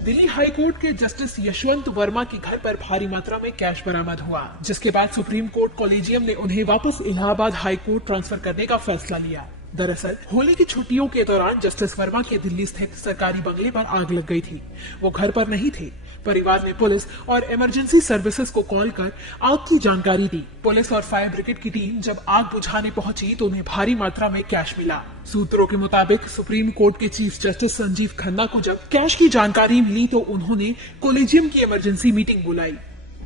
Delhi high court के justice Yashwant Verma के घर पर भारी मात्रा में कैश बरामद हुआ, जिसके बाद सुप्रीम कोर्ट कॉलेजियम ने उन्हें वापस इलाहाबाद हाई कोर्ट ट्रांसफर करने का फैसला लिया। दरअसल होली की छुट्टियों के दौरान जस्टिस वर्मा के दिल्ली स्थित सरकारी बंगले पर आग लग गई थी। वो घर पर नहीं थे। परिवार ने पुलिस और इमरजेंसी सर्विसेज को कॉल कर आग की जानकारी दी। पुलिस और फायर ब्रिगेड की टीम जब आग बुझाने पहुंची तो उन्हें भारी मात्रा में कैश मिला। सूत्रों के मुताबिक सुप्रीम कोर्ट के चीफ जस्टिस संजीव खन्ना को जब कैश की जानकारी मिली तो उन्होंने कॉलेजियम की इमरजेंसी मीटिंग बुलाई।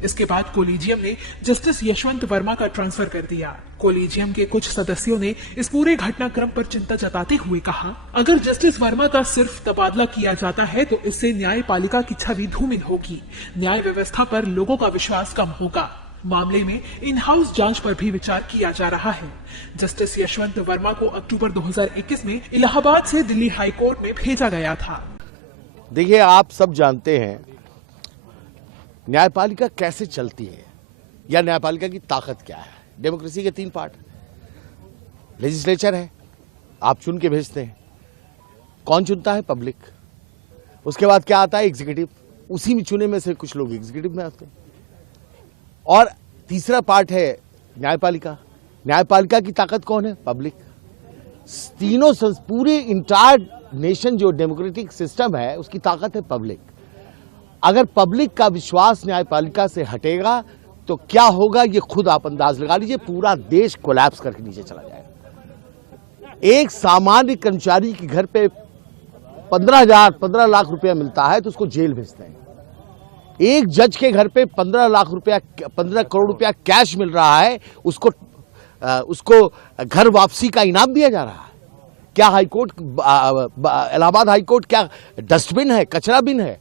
इसके बाद कॉलेजियम ने जस्टिस यशवंत वर्मा का ट्रांसफर कर दिया। कॉलेजियम के कुछ सदस्यों ने इस पूरे घटनाक्रम पर चिंता जताते हुए कहा, अगर जस्टिस वर्मा का सिर्फ तबादला किया जाता है तो इससे न्यायपालिका की छवि धूमिल होगी, न्याय व्यवस्था पर लोगों का विश्वास कम होगा। मामले में इन हाउस जांच पर भी विचार किया जा रहा है। जस्टिस यशवंत वर्मा को अक्टूबर 2021 में इलाहाबाद से दिल्ली हाई कोर्ट में भेजा गया था। देखिए, आप सब जानते हैं न्यायपालिका कैसे चलती है या न्यायपालिका की ताकत क्या है। डेमोक्रेसी के 3 पार्ट, लेजिस्लेचर है, आप चुन के भेजते हैं। कौन चुनता है? पब्लिक। उसके बाद क्या आता है? एग्जीक्यूटिव। उसी में चुने में से कुछ लोग एग्जीक्यूटिव में आते हैं। और तीसरा पार्ट है न्यायपालिका। न्यायपालिका की ताकत कौन है? पब्लिक। तीनों पूरे इंटायर नेशन जो डेमोक्रेटिक सिस्टम है उसकी ताकत है पब्लिक। अगर पब्लिक का विश्वास न्यायपालिका से हटेगा तो क्या होगा ये खुद आप अंदाज लगा लीजिए। पूरा देश कोलैप्स करके नीचे चला जाएगा। एक सामान्य कर्मचारी के घर पे 15 लाख रुपया मिलता है तो उसको जेल भेजते हैं। एक जज के घर पे 15 करोड़ रुपया कैश मिल रहा है, उसको घर वापसी का इनाम दिया जा रहा है। क्या हाईकोर्ट, इलाहाबाद हाईकोर्ट क्या डस्टबिन है, कचरा बिन है?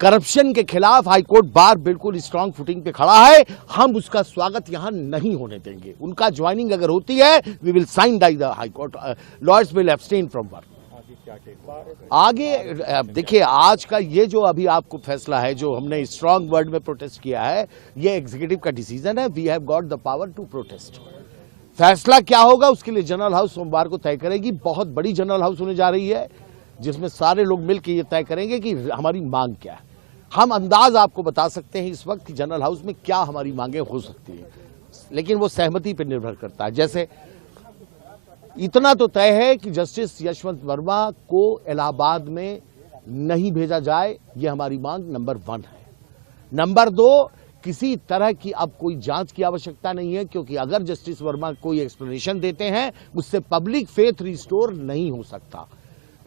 करप्शन के खिलाफ हाईकोर्ट बार बिल्कुल स्ट्रांग फुटिंग पे खड़ा है। हम उसका स्वागत यहां नहीं होने देंगे। उनका ज्वाइनिंग अगर होती है, we will sine die the high court, lawyers will abstain from work. आगे देखिए, आज का ये जो अभी आपको फैसला है, जो हमने स्ट्रांग वर्ड में प्रोटेस्ट किया है, ये एग्जीक्यूटिव का डिसीजन है। We have got the power to protest. फैसला क्या होगा उसके लिए जनरल हाउस सोमवार को तय करेगी। बहुत बड़ी जनरल हाउस होने जा रही है जिसमें सारे लोग मिलकर ये तय करेंगे कि हमारी मांग क्या है। हम अंदाज आपको बता सकते हैं इस वक्त कि जनरल हाउस में क्या हमारी मांगे हो सकती है, लेकिन वो सहमति पर निर्भर करता है। जैसे इतना तो तय है कि जस्टिस यशवंत वर्मा को इलाहाबाद में नहीं भेजा जाए, ये हमारी मांग नंबर 1 है। नंबर 2, किसी तरह की अब कोई जांच की आवश्यकता नहीं है, क्योंकि अगर जस्टिस वर्मा कोई एक्सप्लेनेशन देते हैं उससे पब्लिक फेथ रिस्टोर नहीं हो सकता।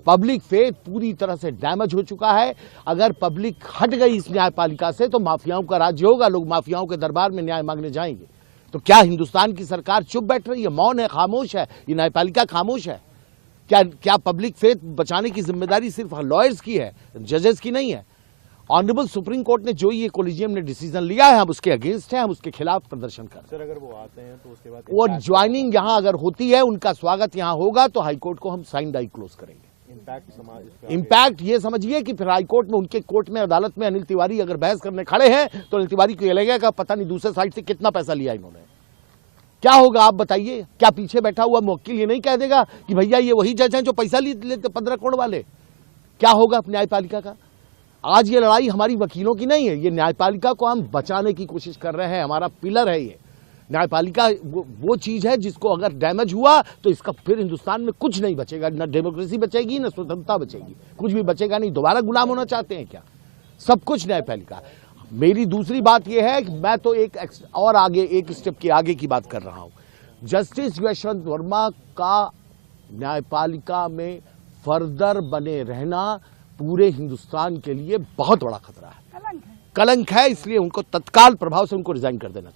पब्लिक फेथ पूरी तरह से डैमेज हो चुका है। अगर पब्लिक हट गई इस न्यायपालिका से तो माफियाओं का राज्य होगा। लोग माफियाओं के दरबार में न्याय मांगने जाएंगे। तो क्या हिंदुस्तान की सरकार चुप बैठ रही है, मौन है, खामोश है? ये न्यायपालिका खामोश है? क्या पब्लिक फेथ बचाने की जिम्मेदारी सिर्फ लॉयर्स की है, जजेस की नहीं है? ऑनरेबल सुप्रीम कोर्ट ने जो ये कॉलेजियम ने डिसीजन लिया है, हम उसके अगेंस्ट हैं, हम उसके खिलाफ प्रदर्शन कर रहे हैं। अगर वो आते हैं तो उसके बाद और ज्वाइनिंग यहाँ अगर होती है, उनका स्वागत यहाँ होगा तो हाईकोर्ट को हम साइन डाई क्लोज करेंगे। इम्पैक्ट ये समझिए कि फिर हाईकोर्ट में, उनके कोर्ट में, अदालत में अनिल तिवारी अगर बहस करने खड़े हैं तो अनिल तिवारी को ये लगेगा पता नहीं दूसरे साइड से कितना पैसा लिया इन्होंने। क्या होगा आप बताइए? क्या पीछे बैठा हुआ मुवक्किल ये नहीं कह देगा कि भैया ये वही जज हैं जो पैसा लेते 15 करोड़ वाले? क्या होगा न्यायपालिका का? आज ये लड़ाई हमारी वकीलों की नहीं है, ये न्यायपालिका को हम बचाने की कोशिश कर रहे हैं। हमारा पिलर है ये न्यायपालिका। वो चीज है जिसको अगर डैमेज हुआ तो इसका फिर हिंदुस्तान में कुछ नहीं बचेगा। न डेमोक्रेसी बचेगी, न स्वतंत्रता बचेगी, कुछ भी बचेगा नहीं। दोबारा गुलाम होना चाहते हैं क्या? सब कुछ न्यायपालिका। मेरी दूसरी बात यह है कि मैं तो एक स्टेप के आगे की बात कर रहा हूं। जस्टिस यशवंत वर्मा का न्यायपालिका में फर्दर बने रहना पूरे हिंदुस्तान के लिए बहुत बड़ा खतरा है, कलंक है। इसलिए उनको तत्काल प्रभाव से उनको रिजाइन कर देना चाहिए।